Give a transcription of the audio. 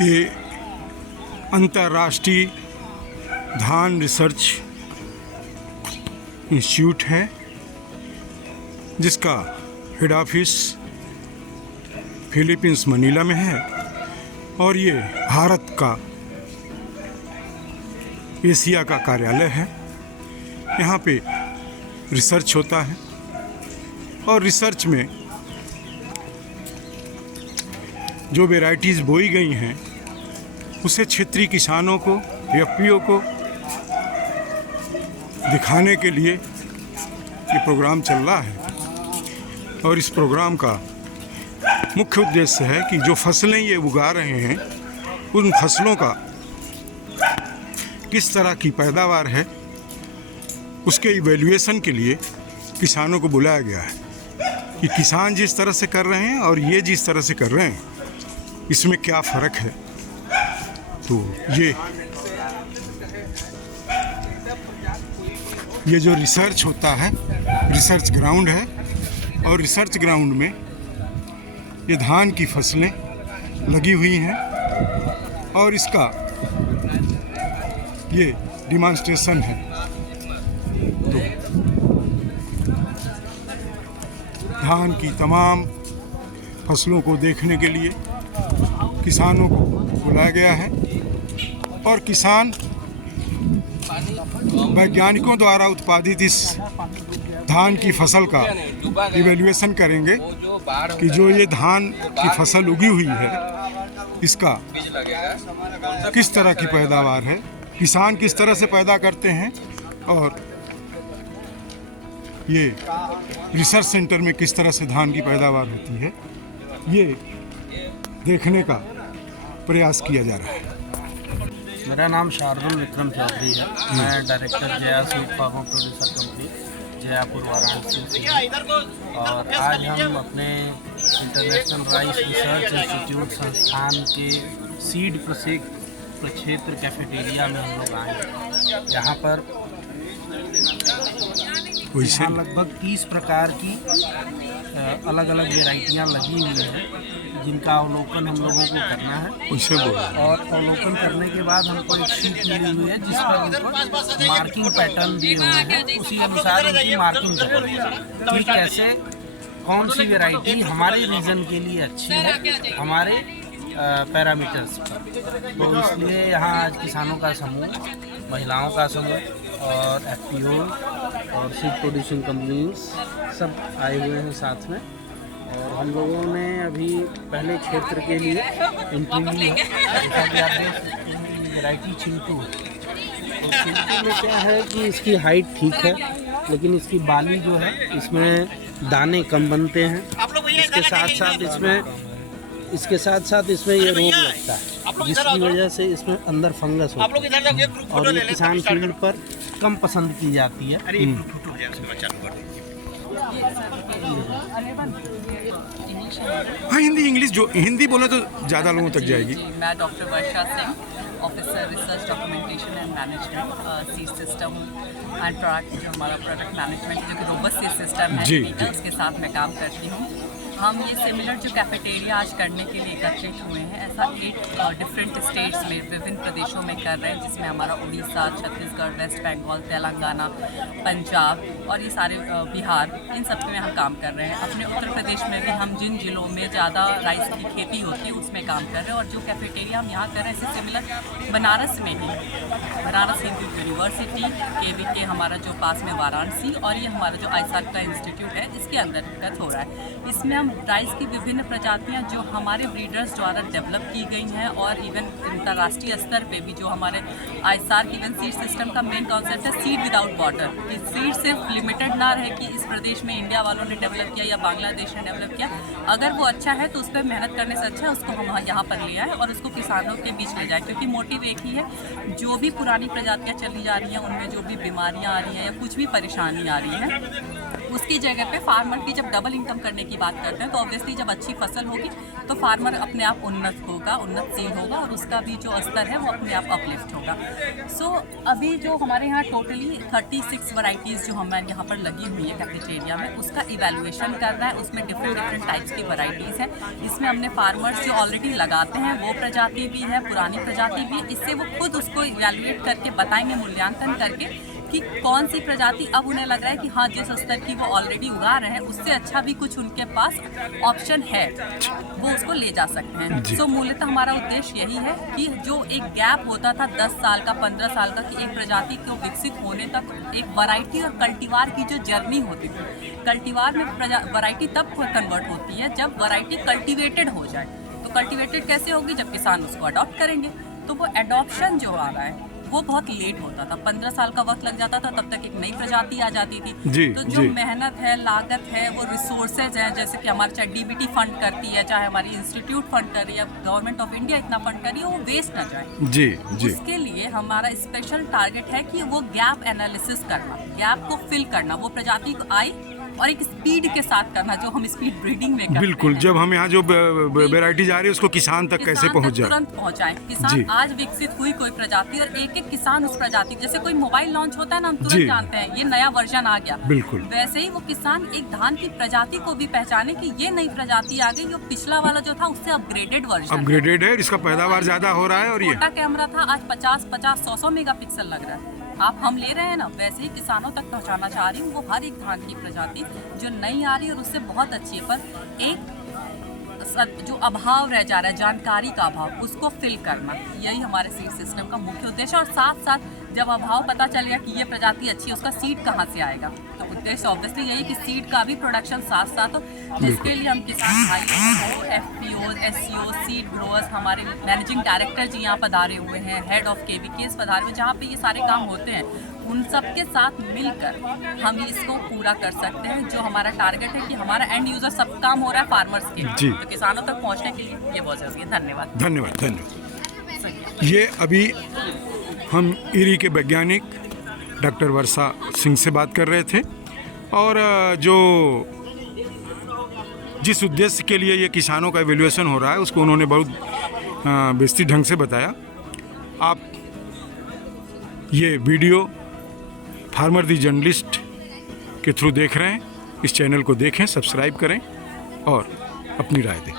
ये अंतर्राष्ट्रीय धान रिसर्च इंस्टीट्यूट है, जिसका हेड ऑफिस फिलीपींस मनीला में है और ये भारत का एशिया का कार्यालय है। यहाँ पे रिसर्च होता है और रिसर्च में जो वेराइटीज़ बोई गई हैं उसे क्षेत्रीय किसानों को, व्यक्तियों को दिखाने के लिए ये प्रोग्राम चल रहा है। और इस प्रोग्राम का मुख्य उद्देश्य है कि जो फसलें ये उगा रहे हैं उन फसलों का किस तरह की पैदावार है, उसके इवैल्यूएशन के लिए किसानों को बुलाया गया है कि किसान जिस तरह से कर रहे हैं और ये जिस तरह से कर रहे हैं इसमें क्या फ़र्क है। तो ये जो रिसर्च होता है, रिसर्च ग्राउंड है और रिसर्च ग्राउंड में ये धान की फसलें लगी हुई हैं और इसका ये डिमॉन्स्ट्रेशन है। तो धान की तमाम फसलों को देखने के लिए किसानों को बुलाया गया है और किसान वैज्ञानिकों द्वारा उत्पादित इस धान की फसल का इवैल्यूएशन करेंगे कि जो ये धान की फसल उगी हुई है इसका किस तरह की पैदावार है, किसान किस तरह से पैदा करते हैं और ये रिसर्च सेंटर में किस तरह से धान की पैदावार होती है, ये देखने का प्रयास किया जा रहा है। मेरा नाम शार्दुल विक्रम चौधरी है। मैं director Jaya sweet farmer producer company Jayapur Varanasi से हूँ और आज हम अपने इंटरनेशनल राइस रिसर्च इंस्टीट्यूट संस्थान के सीड प्रक्षेत्र कैफेटेरिया में हम लोग आए हैं। यहाँ पर लगभग 30 प्रकार की अलग अलग वेराइटियाँ लगी हुई हैं जिनका अवलोकन हम लोगों को करना है। और अवलोकन करने के बाद हमको एक शीट मिली हुई है जिस पर उनको मार्किंग पैटर्न दिए हुए हैं, उसी अनुसार उनकी मार्किंग करनी है कि कैसे कौन सी वेराइटी हमारे रीजन के लिए अच्छी है, हमारे पैरामीटर्स पर। तो इसलिए यहाँ आज किसानों का समूह, महिलाओं का समूह और एफपीओ और सीड प्रोड्यूसिंग कंपनीज सब आए हुए हैं साथ में। और हम लोगों ने अभी पहले क्षेत्र के लिए इंटरव्यू है, जैसा कि आप देख सकते हैं वेराइटी चिंटू है। तो चिंटू में क्या है कि इसकी हाइट ठीक है लेकिन इसकी बाली जो है इसमें दाने कम बनते हैं। इसके साथ साथ इसमें ये रोग लगता है जिसकी वजह से इसमें अंदर फंगस होता है और ये किसान फील्ड पर कम पसंद की जाती है। हाँ, हिंदी इंग्लिश, जो हिंदी बोले तो ज़्यादा लोगों तक जाएगी। मैं doctor Varsha Singh, officer research documentation and management seed system and product, जो हमारा प्रोडक्ट मैनेजमेंट जो कि रोबस्ट सीड सिस्टम है के साथ मैं काम करती हूँ। हम ये सिमिलर जो कैफेटेरिया आज करने के लिए एकत्रित हुए हैं, ऐसा 8 डिफरेंट स्टेट्स में, विभिन्न प्रदेशों में कर रहे हैं, जिसमें हमारा उड़ीसा, छत्तीसगढ़, वेस्ट बंगाल, तेलंगाना, पंजाब और ये सारे बिहार, इन सब में हम काम कर रहे हैं। अपने उत्तर प्रदेश में भी हम जिन जिलों में ज़्यादा राइस की खेती होती है उसमें काम कर रहे हैं। और जो कैफेटेरिया हम यहाँ कर रहे हैं इससे सिमिलर बनारस में ही, बनारस हिंदू यूनिवर्सिटी KVK हमारा जो पास में वाराणसी, और ये हमारा जो ISAR का इंस्टीट्यूट है इसके अंतर्गत हो रहा है। इसमें हम राइस की विभिन्न प्रजातियां जो हमारे ब्रीडर्स द्वारा डेवलप की गई हैं और इवन अंतर्राष्ट्रीय स्तर पे भी जो हमारे ISAR इवन सीड सिस्टम का मेन कॉन्सेप्ट है सीड विदाउट वाटर, कि सीड सिर्फ लिमिटेड ना रहे कि इस प्रदेश में इंडिया वालों ने डेवलप किया या बांग्लादेश ने डेवलप किया। अगर वो अच्छा है तो उस पर मेहनत करने से अच्छा है उसको हम यहाँ पर ले आए और उसको किसानों के बीच ले जाए, क्योंकि मोटिव एक ही है, जो भी पुरानी प्रजातियाँ चली जा रही हैं उनमें जो भी बीमारियाँ आ रही हैं या कुछ भी परेशानी आ रही है उसके इसकी जगह पे फार्मर की जब डबल इनकम करने की बात करते हैं तो ऑब्वियसली जब अच्छी फसल होगी तो फार्मर अपने आप उन्नतशील होगा और उसका भी जो स्तर है वो अपने आप अपलिफ्ट होगा। सो अभी जो हमारे यहाँ टोटली 36 वैरायटीज़ जो हमारे यहाँ पर लगी हुई है कैफेटेरिया में, उसका इवैल्यूएशन करना है। उसमें डिफरेंट टाइप्स की वैरायटीज़ हैं। इसमें हमने फार्मर्स जो ऑलरेडी लगाते हैं वो प्रजाति भी है, पुरानी प्रजाति भी है। इससे वो खुद उसको इवैल्यूएट करके बताएंगे, मूल्यांकन करके कि कौन सी प्रजाति अब उन्हें लग रहा है कि हाँ जिस स्तर की वो ऑलरेडी उगा रहे हैं उससे अच्छा भी कुछ उनके पास ऑप्शन है, वो उसको ले जा सकते हैं। सो मूलतः हमारा उद्देश्य यही है कि जो एक गैप होता था 10 साल का, 15 साल का, कि एक प्रजाति को विकसित होने तक एक वैरायटी और कल्टीवार की जो जर्नी होती थी, कल्टीवार में वैरायटी तब कन्वर्ट होती है जब वैरायटी कल्टिवेटेड हो जाए। तो कल्टिवेटेड कैसे होगी? जब किसान उसको अडॉप्ट करेंगे। तो वो एडॉप्शन जो आ रहा है वो बहुत लेट होता था, 15 साल का वक्त लग जाता था, तब तक एक नई प्रजाति आ जाती थी। तो जो मेहनत है, लागत है, वो रिसोर्सेज हैं, जैसे कि हमारे चाहे डीबीटी फंड करती है, चाहे हमारी इंस्टीट्यूट फंड कर रही है, गवर्नमेंट ऑफ इंडिया इतना फंड कर रही है, वो वेस्ट ना जाए। उसके लिए हमारा स्पेशल टारगेट है कि वो गैप एनालिसिस करना, गैप को फिल करना, वो प्रजाति को आई और एक स्पीड के साथ करना जो हम स्पीड ब्रीडिंग में करते हैं। बिल्कुल, जब हम यहाँ जो वैरायटी जा रही है उसको किसान तक कैसे पहुँच जाए, तुरंत पहुँचाएं। किसान आज विकसित हुई कोई प्रजाति और एक एक किसान उस प्रजाति, जैसे कोई मोबाइल लॉन्च होता है ना, हम तुरंत जानते हैं ये नया वर्जन आ गया, बिल्कुल वैसे ही वो किसान एक धान की प्रजाति को भी पहचाने कि ये नई प्रजाति आ गई, जो पिछला वाला जो था उससे अपग्रेडेड वर्जन, अपग्रेडेड है, इसका पैदावार ज्यादा हो रहा है। और ये छोटा कैमरा था, आज 50-100 मेगापिक्सल लग रहा है। आप हम ले रहे हैं ना, वैसे ही किसानों तक पहुंचाना चाह रही हूँ। वो हर एक धान की प्रजाति जो नई आ रही है और उससे बहुत अच्छी है, पर एक जो अभाव रह जा रहा है, जानकारी का अभाव, उसको फिल करना, यही हमारे सीड सिस्टम का मुख्य उद्देश्य। और साथ साथ जब अभाव पता चलेगा कि ये प्रजाति अच्छी है, उसका सीड कहाँ से आएगा, तो उद्देश्य ऑब्वियसली यही कि सीड का भी प्रोडक्शन साथ साथ हो, जिसके लिए हम किसान भाइयों, FPOs, SCOs, सीड ग्रोअर्स, हमारे मैनेजिंग डायरेक्टर जी यहाँ पधारे हुए हैं, हेड ऑफ KVKs पधारे हुए, जहाँ पे ये सारे काम होते हैं, उन सब के साथ मिलकर हम इसको पूरा कर सकते हैं। जो हमारा टारगेट है कि हमारा एंड यूजर सब काम हो रहा है फार्मर्स के लिए, तो किसानों तक पहुँचने के लिए ये बहुत जरूरी है। धन्यवाद। धन्यवाद, धन्यवाद। ये अभी हम इरी के वैज्ञानिक डॉक्टर वर्षा सिंह से बात कर रहे थे, और जो जिस उद्देश्य के लिए ये किसानों का एवेल्यूएशन हो रहा है उसको उन्होंने बहुत विस्तृत ढंग से बताया। आप ये वीडियो फार्मर दी जर्नलिस्ट के थ्रू देख रहे हैं, इस चैनल को देखें, सब्सक्राइब करें और अपनी राय दें।